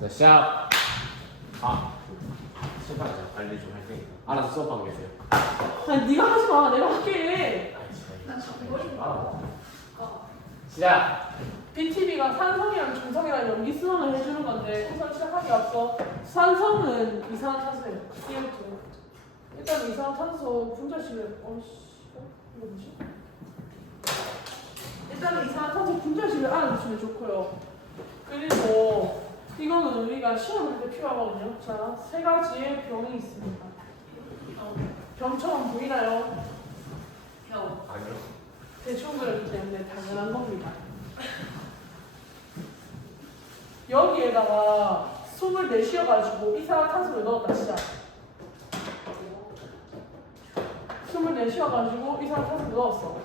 자 시작. 아 수업하자 빨리 좀 할 테니까. 알아서 수업하고 계세요. 아니 네가 하지 마. 내가 할게. 시작. BTB가 산성이랑 중성이랑 연기 수능을 해주는 건데 우선 시작하기 앞서 산성은 이산화탄소예요. CO2. 일단 이산화탄소 분자식을 어씨 이거 뭐지? 일단은 이산화탄소 분자식을 알아두시면 좋고요. 그리고 이거는 우리가 시험할 때 필요하거든요. 자, 세 가지의 병이 있습니다. 병처럼 보이나요? 형. 아니요. 대충 그렸기 때문에 당연한 겁니다. 여기에다가 숨을 내쉬어가지고 이산화탄소를 넣었다 시작. 숨을 내쉬어가지고 이산화탄소를 넣었어.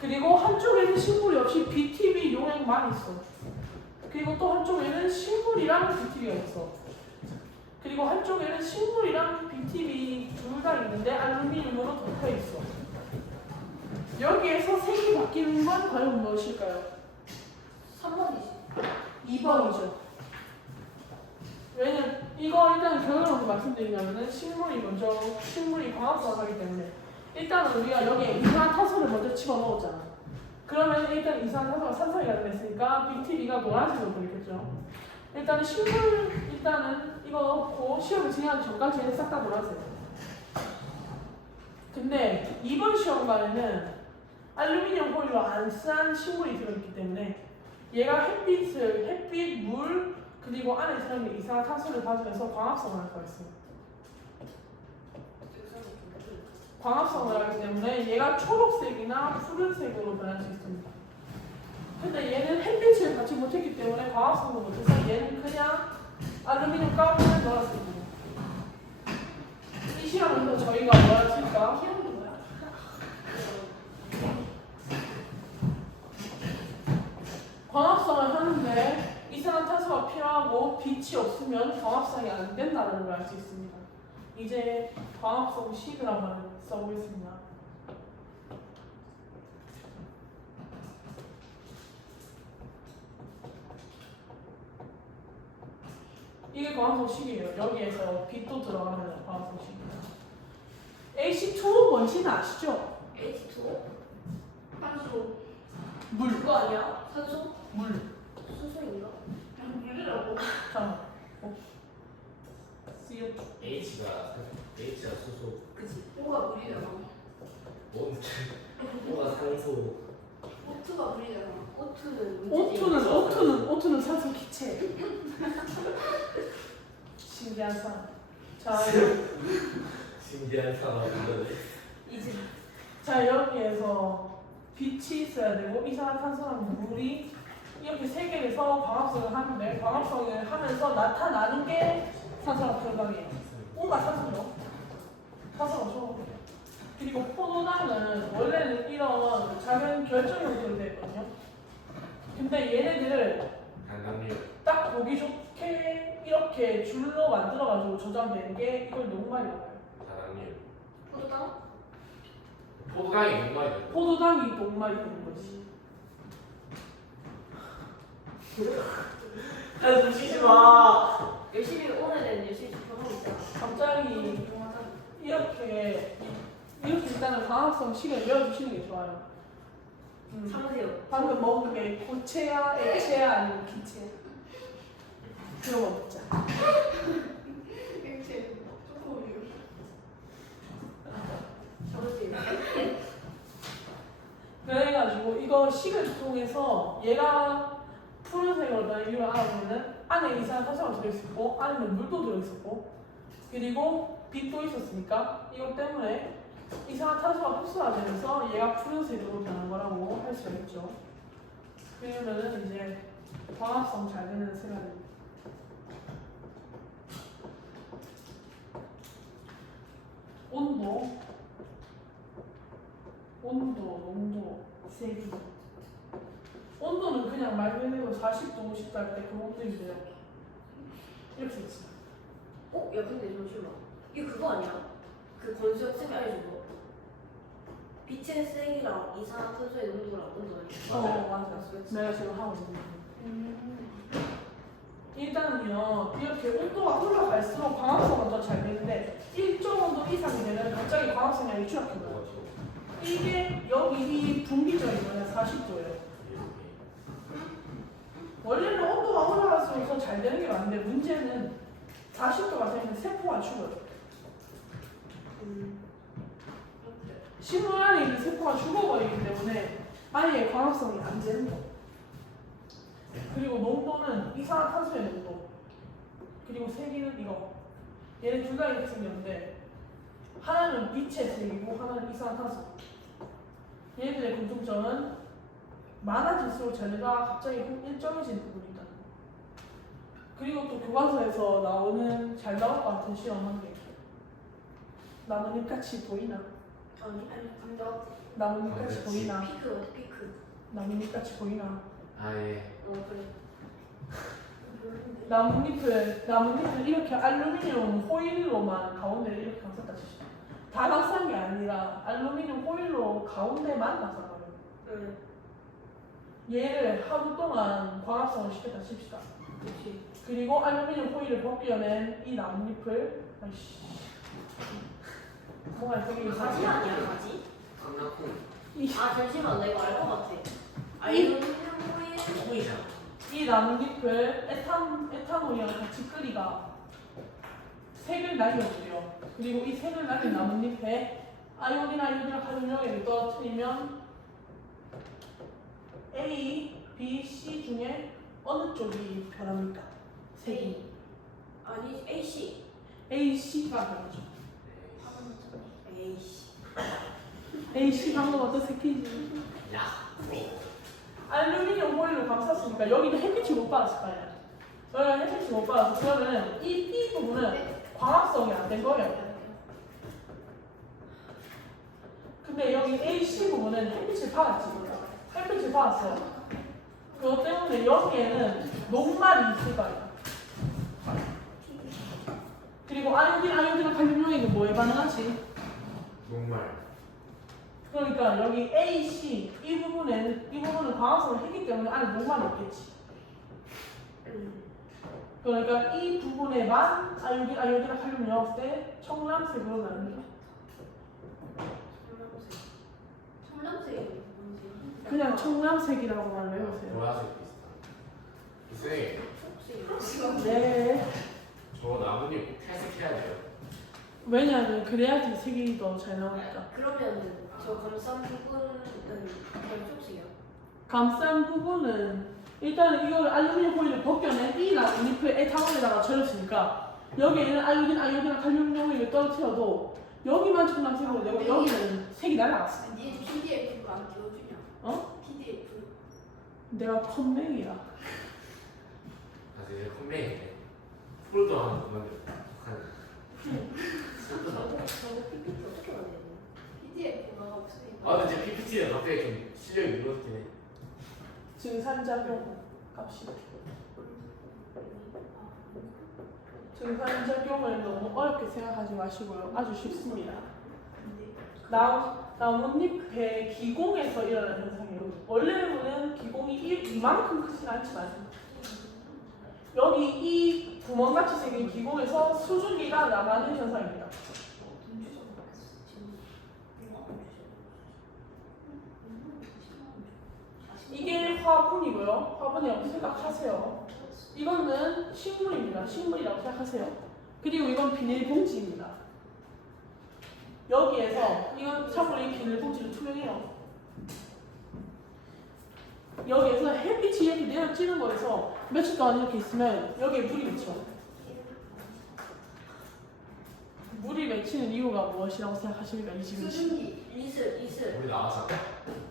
그리고 한쪽에는 식물이 없이 BTB 용액만 있어. 그리고 또 한쪽에는 식물이랑 BTB가 있어. 그리고 한쪽에는 식물이랑 BTB 둘 다 있는데 알루미늄으로 덮여 있어. 여기에서 색이 바뀌는 건 과연 무엇일까요? 3번이지. 2번이죠. 왜냐면 이거 일단 결론으로 말씀드리면은 식물이 먼저 식물이 광합성을 하기 때문에 일단 은 우리가 여기에 이산화탄소를 먼저 집어넣었잖아. 그러면 일단 이산화탄소가 산성이가 됐으니까 BTB가 노란색으로 보이겠죠. 일단은 식물 일단은 이거 넣고 시험을 진행하기 전까지는 싹 다 노란색. 근데 이번 시험관에는 알루미늄 호일로 안 싼 식물이 들어있기 때문에 얘가 햇빛을 햇빛, 물 그리고 안에 들어있는 이산화탄소를 받으면서 광합성을 할 거였어. 광합성을 하기 때문에 얘가 초록색이나 푸른색으로 변할 수 있습니다. 근데 얘는 햇빛을 받지 못했기 때문에 광합성도 못해서 얘는 그냥 알루미늄 까만색 노란색이고 이 시험에서 저희가 뭐 했을까? 광합성을 하는데 이산화탄소가 필요하고 빛이 없으면 광합성이 안 된다는 걸 알 수 있습니다. 이제 광합성 식을 한번 써보겠습니다. 이게 광합성 식이에요. 여기에서 빛도 들어가면 광합성 식입니다. H2O 뭔지는 아시죠? H2O? 탄소. 물. 그거 아니야? 산소? 물. 수소인가? 물이라고. 잠깐만. 어. CO2. H가 H가 수소. 그치. O가 물이잖아. O O가 산소. O2가 물이잖아. O2는 오투는 오투는 오투는 산소 기체. 신기한 사람. 자, 신기한 사람인데. 이제 자 여기에서 빛이 있어야 되고 이산화탄소랑 물이 이렇게 세 개에서 광합성을 하는데 광합성을 하면서 나타나는 게 산소랑 표방이에요. O가 산소죠. 산소가 죠 그리고 포도당은 원래는 이런 작은 결정 형태로 되어 있거든요. 근데 얘네들 단감류. 딱 보기 좋게 이렇게 줄로 만들어가지고 저장되는 게 이걸 너무 많이. 단감류. 포도당? 포도당이 뭔 말이야? 포도당이 녹말이 되는 거지. 야, 좀 쉬지 마. 열심히 오늘은 열심히 집중하고 있잖아. 갑자기. 이렇게 이렇게 일단은 광합성 식을 외워주시는 게 좋아요. 음. 참으세요. 방금 먹은 게 고체야, 액체야, 아니면 기체야? 그거 먹자. 일체 초코우유. 참으세요. 그래가지고 이거 식을 통해서 얘가 푸른색으로 변한 이유를 알아보면은 안에 이산화탄소가 들어있었고 안에는 물도 들어있었고 그리고 빛도 있었으니까 이것 때문에 이산화탄소가 흡수가 되면서 얘가 푸른색으로 변한 거라고 할 수가 있죠. 그러면은 이제 광합성 잘 되는 색깔입니다. 온도, 온도, 농도, 세기. 온도는 그냥 말 그대로 40도, 50도 할 때 그 온도인데요. 이렇게 있어. 어? 야 근데 잠시만. 이거 그거 아니야? 그 건수학 쌤이 알려준 거. 빛의 색이랑 이산화탄소의 농도랑 온도? 어, 맞아. 맞아. 내가 지금 하고 있는 거. 이 왜냐하면 이렇게 온도가 올라갈수록 광합성은 더 잘 되는데 일정 온도 이상이 되면 갑자기 광합성량이 추락해요. 이게 여기 이 분기점이 뭐냐 40도예요. 원래는 온도가 올라갈수록 더 잘 되는 게 맞는데 문제는 40도가 되면 세포가 죽어요. 음. 식물 안에 있는 세포가 죽어버리기 때문에 아예 광합성이 안 되는 거. 그리고 농도는 이산화탄소의 농도. 그리고 세기는 이거. 얘네 둘 다 이렇게 생겼는데 하나는 빛의 세기고 하나는 이산화탄소. 얘네들의 공통점은 많아질수록 쟤네가 갑자기 일정해지는 부분이 있다. 그리고 또 교과서에서 나오는 잘 나올 것 같은 시험 한 개. 나뭇잎 같이 보이나? 아니 아니 감정 나뭇잎 아, 같이 그렇지. 보이나? 피크 어디 피크 나뭇잎 같이 보이나? 아예 어 그래 모르는데 나뭇잎을 나뭇잎을 이렇게 알루미늄 호일로만 가운데를 이렇게 감쌌다 치시죠. 다 감싼 게 아니라 알루미늄 호일로 가운데만 감쌌거든요. 응 얘를 하루 동안 광합성을 시켰다 칩시다. 그렇지 그리고 알루미늄 호일을 벗겨낸 이 나뭇잎을 아이씨 뭐가 되게 가지. 아니야 가지? 깜나콩 이, 아 잠시만 나 이거 알 것 같아 알루미늄 호일 콩이잖아 이 나뭇잎을 에탄 에탄올이랑 같이 끓이가 색을 날려주세요. 그리고 이 색을 날린 나뭇잎에 아이오딘 아이오딘 칼륨용액을 떨어뜨리면 A, B, C 중에 어느 쪽이 변합니까? 색이 아니 AC A, C가 변하죠. 에이씨 A, C 방금 어떤 색이지? 야 알루미늄 호일로 감쌌으니까 여기는 햇빛이 못 받았을 거 아니야. 여기가 햇빛이 못 받아서 그러면 이 B 부분은 광합성이 안 된 거예요. 근데 여기 AC 부분은 햇빛을 받았지. 햇빛을 받았어. 그것 때문에 여기에는 녹말이 있을 거예요. 그리고 아이오딘, 아이오딘 칼륨용액은 뭐에 반응하지? 녹말 그러니까 여기 A, C 이 부분에는 이 부분은 광합성을 했기 때문에 안에 녹말이 없겠지. 응 그러니까 이 부분에만 아이오딘, 아이오딘 칼륨을 넣었을 때 청량색으로 나눕니다. 청량색 청량색이 뭔지 그냥 청량색이라고만 외우세요. 보라색 비슷한 글쎄 혹시 네. 저 나뭇잎 꼭 탈색해야 돼요 왜냐하면 그래야지 색이 더 잘 나오니까. 그러면은 저 감싼 부분은 별쪽식이야 감싼 부분은 일단 이걸 알루미늄 호일을 벗겨낸 이 나뭇잎을 에탄올에다가 절였으니까 여기에는 아이오딘, 아이오딘 칼륨용액을 떨어뜨려도 여기만 청량색으로 되고 여기는 색이 날아갔어. 니 PDF 안 띄워주냐? 어? PDF 내가 컴맹이야. 아 이제 컴맹이네 폴더 하나 더 만들었다 저거 저거 PPT 어떻게 만드냐 PDF가 없으니까 아 근데 제 PPT가 갑자기 좀 실력이 늘었긴 해 증산작용 값이. 증산작용을 너무 어렵게 생각하지 마시고요. 아주 쉽습니다. 나, 나뭇잎의 기공에서 일어나는 현상이에요. 원래는 기공이 이, 이만큼 크진 않지만 여기 이 구멍같이 생긴 기공에서 수증기가 나가는 현상입니다. 이게 화분이고요. 화분이라고 생각하세요. 이거는 식물입니다. 식물이라고 생각하세요. 그리고 이건 비닐봉지입니다. 여기에서 이건 참고로 이 비닐봉지는 투명해요. 여기에서 햇빛이 이렇게 내려지는 거에서 며칠 동안 이렇게 있으면 여기에 물이 맺혀. 물이 맺히는 이유가 무엇이라고 생각하십니까? 이 지금 시- 수증기 이슬 이슬 물이 나와서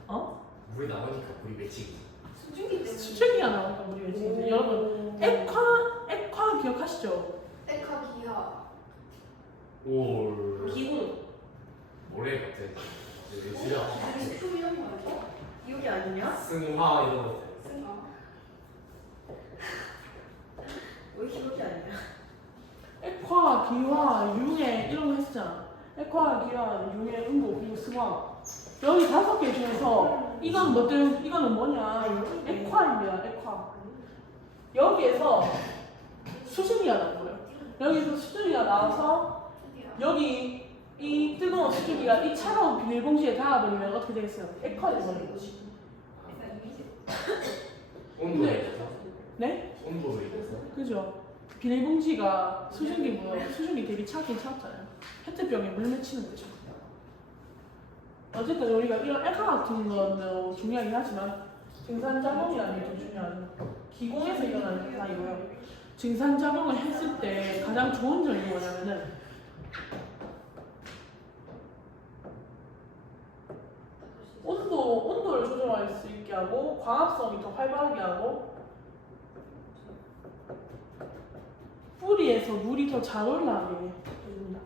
어? 물이 나오니까 물이 맺히기 수증기 때문에 수증기가 나오니까 물이 맺히는데 여러분 액화 액화 기억하시죠? 에카 기하 올 기공 모래 이제 진짜 식품 이런 거 알죠? 여기 아니냐 승화 이런 거 승아 왜 기억이 아니야 액화, 기화, 융해 이런 거 했었잖아. 액화, 기화, 융해, 음보 그리고 승화. 여기 다섯 개 중에서 이건 뭐 때- 이거는 뭐냐? 액화입니다. 액화. 여기에서 수증기가 나온 거예요. 여기서 수증기가 나와서 여기 이 뜨거운 수증기가 이 차가운 비닐봉지에 닿아버리면 어떻게 되겠어요? 액화돼 버리는 거지. 온도에 네. 있어서? 네? 온도에 있어서? 그죠? 비닐봉지가 수증기보다 수증기 대비 차긴 차갑잖아요. 페트병에 물 맺히는 거죠. 어쨌든 우리가 이런 액화 같은 거는 중요하긴 하지만 증산 작용이라는 게더 중요한 기공에서 일어나는 현상이고요. 증산 작용을 했을 때 가장 좋은 점이 뭐냐면은 온도, 온도를 조절할 수 있게 하고 광합성이 더 활발하게 하고 뿌리에서 물이 더 잘 올라가게 해줍니다.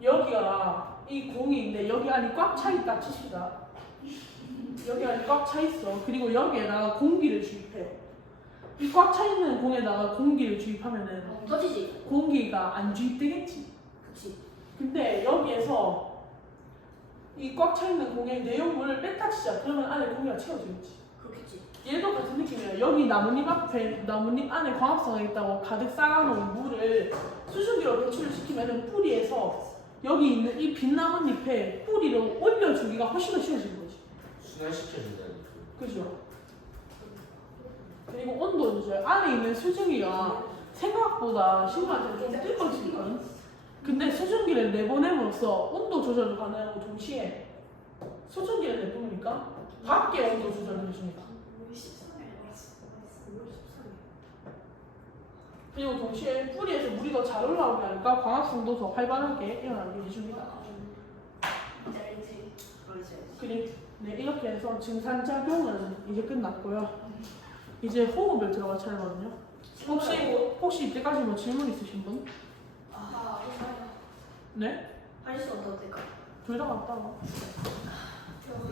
여기가 이 공이인데 여기 안이 꽉 차 있다 치시다. 여기 안이 꽉 차 있어. 그리고 여기에다가 공기를 주입해요. 이 꽉 차 있는 공에다가 공기를 주입하면은 터지지? 공기가 안 주입되겠지. 그치. 근데 여기에서 이 꽉 차 있는 공에 내용물을 뺐다 치자. 그러면 안에 공기가 채워지겠지. 그렇겠지. 얘도 같은 느낌이에요. 여기 나뭇잎 앞에 나뭇잎 안에 광합성이 있다고 가득 쌓아놓은 물을 수증기로 배출을 시키면 뿌리에서 여기 있는 이 빈 나뭇잎에 뿌리로 올려주기가 훨씬 더 쉬워지는 거지. 순환시켜준다는 그 그죠? 그리고 온도 조절. 안에 있는 수증기가 생각보다 신부한테 좀 뜨거워지거든. 근데 수증기를 내보냄으로써 온도 조절도 가능하고 동시에 수증기를 내뿜으니까 밖에 온도 조절을 해줍니다. 그리고 동시에 뿌리에서 물이 더 잘 올라오게 하니까 광합성도 더 활발하게 일어나게 해줍니다. 알지. 그리 네, 이렇게 해서 증산작용은 이제 끝났고요. 이제 호흡을 들어갈 차례거든요. 혹시 뭐, 혹시 이때까지 뭐 질문 있으신 분? 아, 네? 한시 어떻게 될까? 둘다 맞다.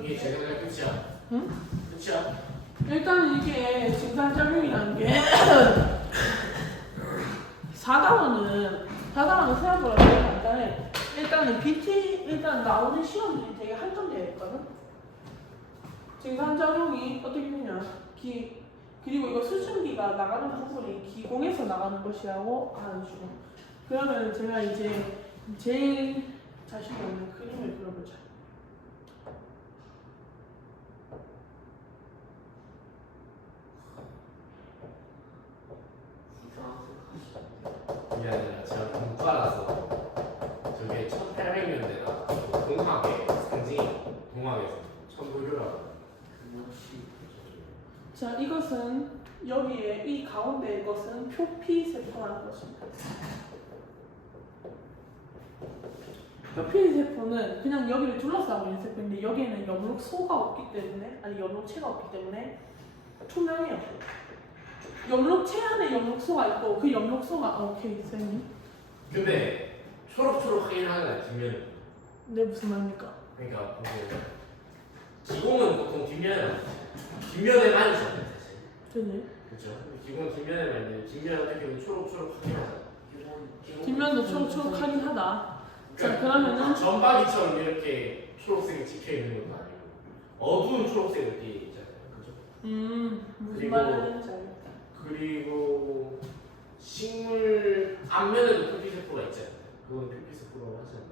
이게 제대로 끝이야? 응? 끝이야? 일단 이게 증산작용이라는 게 4단원은 4단원은 생각보다 되게 간단해. 일단은 BT 일단 나오는 시험들이 되게 한정되어 있거든. 증산작용이 어떻게 되냐? 기 그리고 이거 수증기가 나가는 부분이 기공에서 나가는 것이라고 알아주시고 그러면 제가 이제 제일 자신 있는 그림을 그려보자. 미안해 제가 공과라서 저게 1800년대나 공학의 상징이 동학에서 천부교라고 자, 이것은 여기에 이 가운데 것은 표피 세포라는 것입니다. 표피 세포는 그냥 여기를 둘러싸고 있는 세포인데 여기에는 염록소가 없기 때문에 아니 염록체가 없기 때문에 투명해요. 염록체 안에 염록소가 있고 그 염록소가 아, 오케이 쌤님. 근데 초록초록하긴 하잖아 뒷면은 네 무슨 말입니까? 그러니까 보세요 기공은 보통 뒷면에 뒷면에만 있잖아요 사실 되네. 그렇죠? 기공은 뒷면에만 있는데 뒷면은 어떻게 보면 초록초록하긴 하잖아 기공- 뒷면도 초록초록하긴 하다. 자 그러면은 전박이처럼 이렇게 초록색이 찍혀 있는 것도 아니고 어두운 초록색 이렇게 있잖아요 그죠? 음 무슨 그리고- 알겠다. 그리고 식물 앞면에도 표피세포가 있잖아요. 그건 표피세포라고 하지 않나요?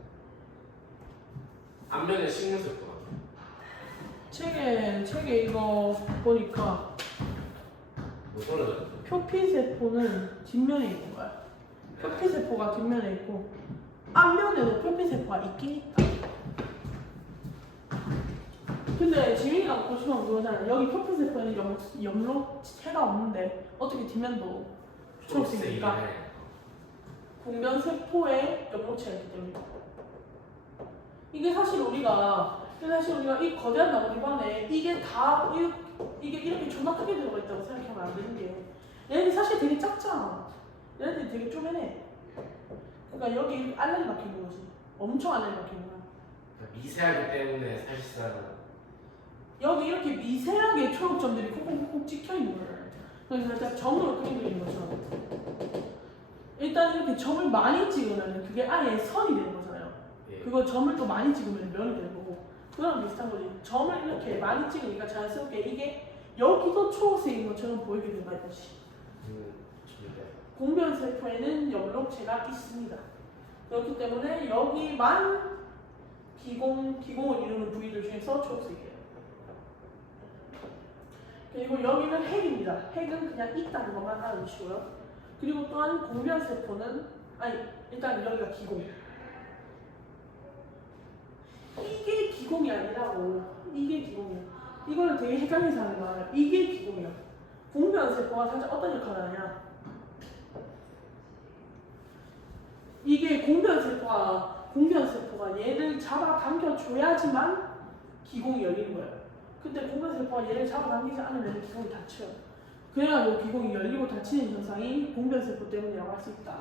앞면에 식물세포가. 책에 책에 이거 보니까 뭐? 표피세포는 뒷면에 있는 거야. 표피세포가 뒷면에 있고 앞면에도 표피세포가 있긴 있다. 근데 지민이가 보시면 그거잖아. 여기 표피세포에는 염, 염록체가 없는데 어떻게 뒷면도 초록색이니까? 네. 국면세포에 염록체가 있기 때문이다. 이게 사실 우리가 이게 사실 우리가 이 거대한 나뭇잎 안에 이게 다 이, 이게 이렇게 존나 크게 들어가 있다고 생각하면 안 되는 게 얘네들이 사실 되게 작잖아. 얘네들이 되게 쪼매네. 그러니까 여기 알레리 박히는 거지. 엄청 알레리 박히는 거야. 그러니까 미세하기 때문에 사실상 여기 이렇게 미세하게 초록점들이 콕콕콕 찍혀 있는 거예요. 그래서 살짝 점으로 그려드리는 것처럼. 일단 이렇게 점을 많이 찍으면 그게 아예 선이 되는 거잖아요. 예. 그거 점을 또 많이 찍으면 면이 되는 거고 그거랑 비슷한 거지 점을 이렇게 많이 찍으니까 자연스럽게 이게 여기도 초록색인 것처럼 보이게 된다 좋은데. 공변 세포에는 연록체가 있습니다. 그렇기 때문에 여기만 기공, 기공을 이루는 부위들 중에서 초록색이에요. 그리고 여기는 핵입니다. 핵은 그냥 있다는 것만 알아두시고요. 그리고 또한 공변 세포는 아니 일단 여기가 기공. 이게 기공이 아니라고. 이게 기공이야. 이거는 되게 헷갈리는 사람이 많아요. 이게 기공이야. 공변 세포가 살짝 어떤 역할을 하냐? 이게 공변 세포가 공변 세포가 얘를 잡아 당겨 줘야지만 기공이 열리는 거예요. 근데 공변 세포가 얘를 잡아 당기지 않으면 기공이 닫혀요. 그래가지고 기공이 열리고 닫히는 현상이 공변 세포 때문이라고 할 수 있다.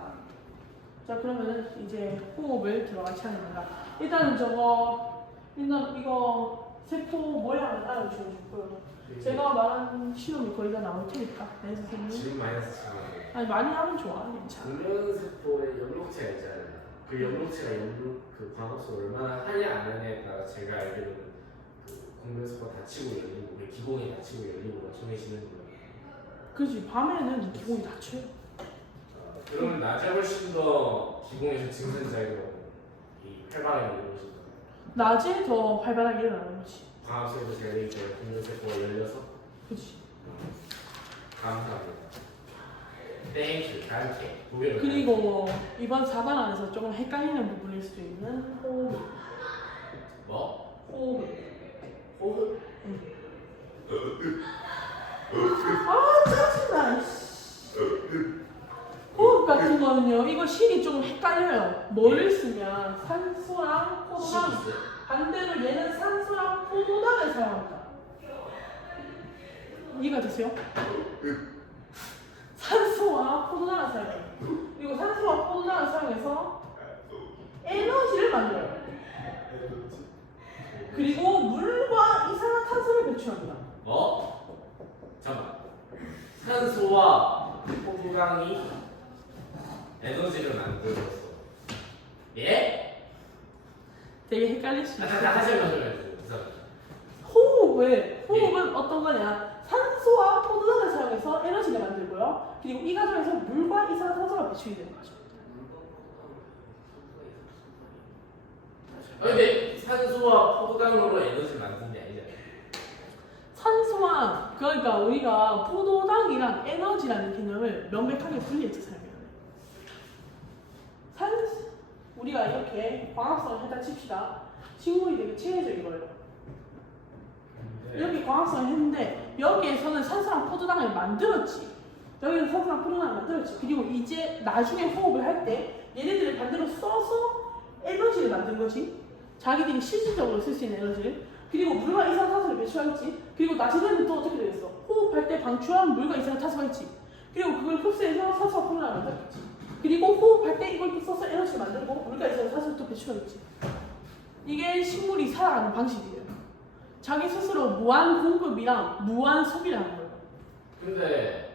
자 그러면은 이제 호흡을 들어갈 차례입니다. 일단은 저거 일단 이거 세포 모양을 알아주시면 좋고요. 제가 말한 신호이 거의 다 나올 테니까 네 선생님. 지금 마이너스 시간. 아니 많이 하면 좋아 괜찮아. 연록체가 있잖아요. 그 연록체가 연록 그 광합성 얼마나 하냐 안 하냐에 따라 제가 알기로는 그 공면세포가 닫히고 열리고 그 기공이 닫히고 열리고가 정해지는 거예요. 그지 밤에는 기공이 닫혀요. 어, 그러면 낮에 훨씬 더 기공에서 증산자이고 이 활발하게 이루어진다. 낮에 더 활발하게 일어나는 거지. 광합성에서 제가 얘기했죠. 공면세포가 열려서 그지. 감사합니다. 땡큐, 단테. 고개를 그리고 이번 사단 안에서 조금 헷갈리는 부분일 수도 있는 호흡. 뭐? 호흡. 호흡? 아 짜증나. 호흡 같은 거는요. 이거 식이 조금 헷갈려요. 뭐를 쓰면 산소랑 포도당. 있어요? 반대로 얘는 산소랑 포도당을 사용한다. 이해가 되세요? 산소와 포도당을 사용해요. 그리고 산소와 포도당을 사용해서 에너지를 만들어요. 그리고 물과 이산화탄소를 배출합니다. 뭐? 잠깐. 산소와 포도당이 에너지를 만들어서. 예? 되게 수 아. 잠깐 다시 한번 설명해주세요. 죄송합니다. 호흡을 호흡은 어떤 거냐? 산소와 포도당을 사용해서 에너지를 만들고요. 그리고 이 과정에서 물과 이산화탄소가 배출이 되는 거죠. 아, 근데 산소와 포도당으로 에너지를 만드는 게 아니잖아요. 산소와 그러니까 우리가 포도당이랑 에너지라는 개념을 명백하게 분리해서 설명해요. 산 우리가 이렇게 광합성을 했다 칩시다. 식물이 되게 체계적인 거예요. 네. 이렇게 광합성을 했는데 여기에서는 산소랑 포도당을 만들었지. 여기는 산소랑 포도당을 만들었지. 그리고 이제 나중에 호흡을 할 때 얘네들을 반대로 써서 에너지를 만든 거지. 자기들이 실질적으로 쓸 수 있는 에너지를. 그리고 물과 이산화탄소를 배출하겠지. 그리고 나중에는 또 어떻게 되겠어? 호흡할 때 방출한 물과 이산화탄소가 있지. 그리고 그걸 흡수해서 산소와 포도당을 만들었지. 그리고 호흡할 때 이걸 또 써서 에너지를 만들고 물과 이산화탄소를 또 배출하겠지. 이게 식물이 살아가는 방식이에요. 자기 스스로 무한 공급이랑 무한 소비를 하는 거예요. 근데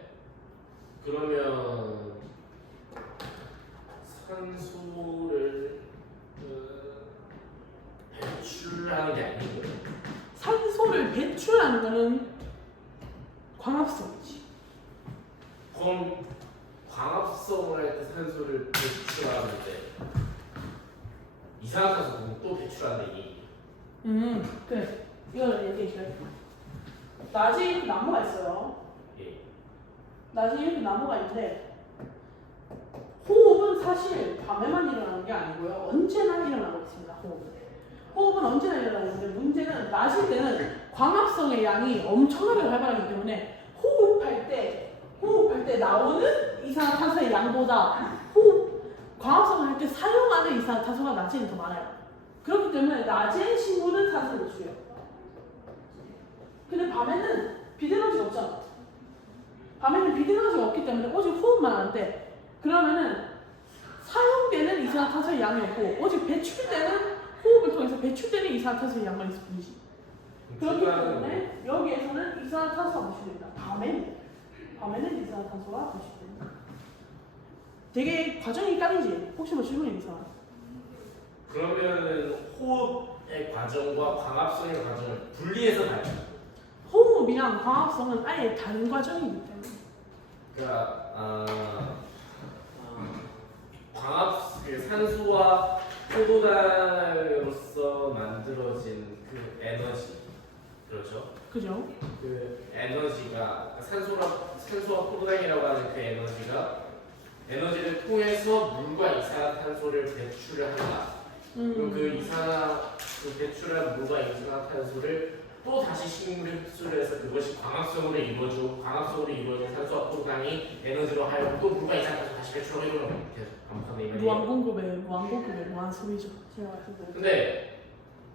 그러면 산소를 어, 배출하는 게 아닌 거예요? 산소를 배출하는 거는 광합성이지. 그럼 광합성을 할 때 산소를 배출하는데 이산화탄소는 또 배출하는 얘기. 음, 그래. 이거는 얘기해 줄게. 낮에 이렇게 나무가 있어요. 예. 낮에 이렇게 나무가 있는데 호흡은 사실 밤에만 일어나는 게 아니고요. 언제나 일어나고 있습니다. 호흡은. 호흡은 언제나 일어나는데 문제는 낮일 때는 광합성의 양이 엄청나게 활발하기 때문에 호흡할 때 호흡할 때 나오는 이산화탄소의 양보다 호흡 광합성을 할 때 사용하는 이산화탄소가 낮에는 더 많아요. 그렇기 때문에 낮에 식물은 산소를 배출해요. 근데 밤에는 비대너지가 없잖아. 밤에는 비대너지가 없기 때문에 오직 호흡만 하는데 그러면은 사용되는 이산화탄소의 양이 없고 오직 배출되는 호흡을 통해서 배출되는 이산화탄소의 양만 있을 뿐이지. 그렇기 때문에 여기에서는 이산화탄소가 배출됩니다. 밤에는 밤에는 이산화탄소가 배출됩니다. 되게 과정이 깔리지. 혹시 뭐 질문 있어? 그러면은 호흡의 과정과 광합성의 과정을 분리해서 봐야 돼요. 호흡이랑 광합성은 아예 다른 과정이기 때문에. 그러니까 아, 그 산소와 포도당으로서 만들어진 그 에너지 그렇죠? 그죠? 그 에너지가 산소라 산소와 포도당이라고 하는 그 에너지가 에너지를 통해서 물과 이산화탄소를 배출을 한다. 그리고 음. 그 이산화 그 배출한 물과 이산화탄소를 또 다시 식물이 흡수를 해서 그것이 광합성으로 이루어지고 광합성으로 이루어진 산소와 포도당이 에너지로 하여금 또 물과 이산화탄소 다시 이러는 거예요. 계속 반복하는 이 무한 말이에요. 공급에 무한 공급에 무한 소비죠. 제가 말씀드린. 근데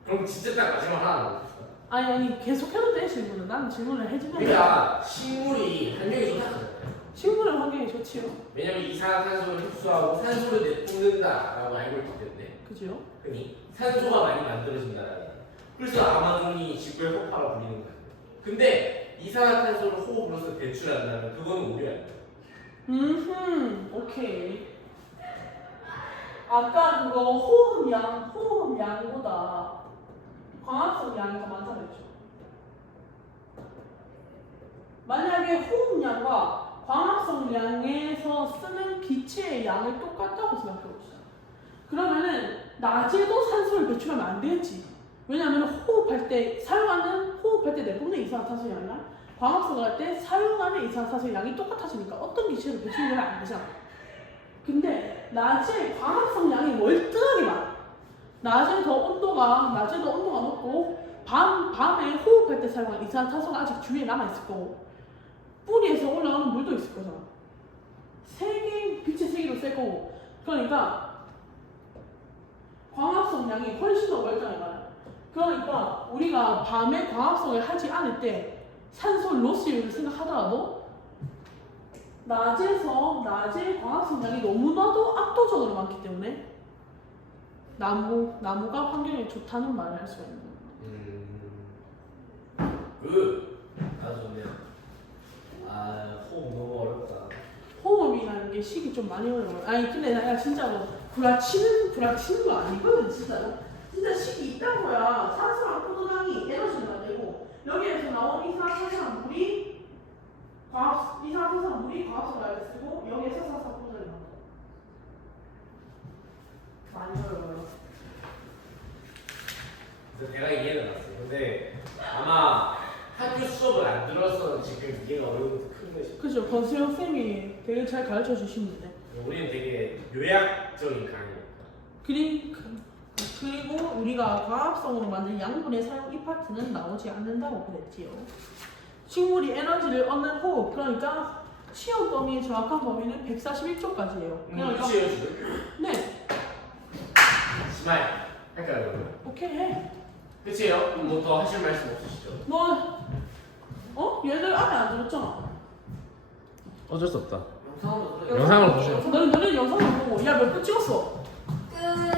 그럼 진짜 딱 마지막 하나. 아니 아니 계속해도 돼 질문은. 나는 질문을 해주면 돼. 그러니까 식물이 환경이 좋다잖아요. 식물은 환경이 좋지요. 왜냐면 이산화탄소를 흡수하고 산소를 내뿜는다라고 알고 있기 때문에 그죠? 흔히 산소가 많이 만들어진다라는. 그래서 아마존이 지구의 허파라 불리는 거예요. 근데 이산화탄소를 호흡으로서 배출한다면 그거는 오류야. 음, 오케이. 아까 그거 호흡량, 호흡량보다 광합성 양이 더 많다고 했죠. 만약에 호흡량과 광합성량에서 쓰는 기체의 양이 똑같다고 생각해 봅시다. 그러면은 낮에도 산소를 배출하면 안 되지. 왜냐하면 호흡할 때 사용하는 호흡할 때 내뿜는 이산화탄소 양이랑 광합성을 할 때 사용하는 이산화탄소 양이 똑같아지니까 어떤 기체로 배출되면 안 되잖아. 근데 낮에 광합성 양이 월등하게 많아. 낮에 더 온도가 낮에도 온도가 높고 밤 밤에 호흡할 때 사용하는 이산화탄소가 아직 주위에 남아 있을 거고 뿌리에서 올라오는 물도 있을 거잖아. 세계 빛의 세계로 셀 거고 그러니까 광합성 양이 훨씬 더 월등하게 많아. 그러니까 우리가 밤에 광합성을 하지 않을 때 산소 로스율을 생각하더라도 낮에서 낮에 광합성 양이 너무나도 압도적으로 많기 때문에 나무 나무가 환경에 좋다는 말을 할 수가 있는 거예요. 그 아주 좋네요. 아 호흡 너무 어렵다. 호흡이라는 게 식이 좀 많이 어려워요. 아니 근데 내가 진짜로 구라치는 구라치는 거 아니거든 진짜로. 진짜 식이 있단 거야. 산소랑 포도당이 에너지를 만들고 여기에서 나온 이산화탄소랑 물이 과합 이산화탄소랑 물이 과합성을 쓰고 여기에서 산소랑 포도당이 나와. 많이 어려워요. 그래서 내가 이해는 갔어요. 근데 아마 학교 수업을 안 들어서 지금 이해가 어려운 큰 것이. 그죠? 권수영 쌤이 되게 잘 가르쳐 주시는데. 우리는 되게 요약적인 강의니까. 그리, 그, 그리고 우리가 과합성으로 만든 양분의 사용 이 파트는 나오지 않는다고 그랬지요. 식물이 에너지를 얻는 호흡, 그러니까 시험 범위의 정확한 범위는 141초까지예요. 음, 그러니까. 네, 스마일. 할까요? 오케이 해. 끝이에요? 뭐더 하실 말씀 없으시죠? 너, 어? 얘들 안에 안 들었잖아. 어쩔 수 없다. 영상으로 영상으로 보세요. 너는 너는 영상을 보고 야몇 분 찍었어?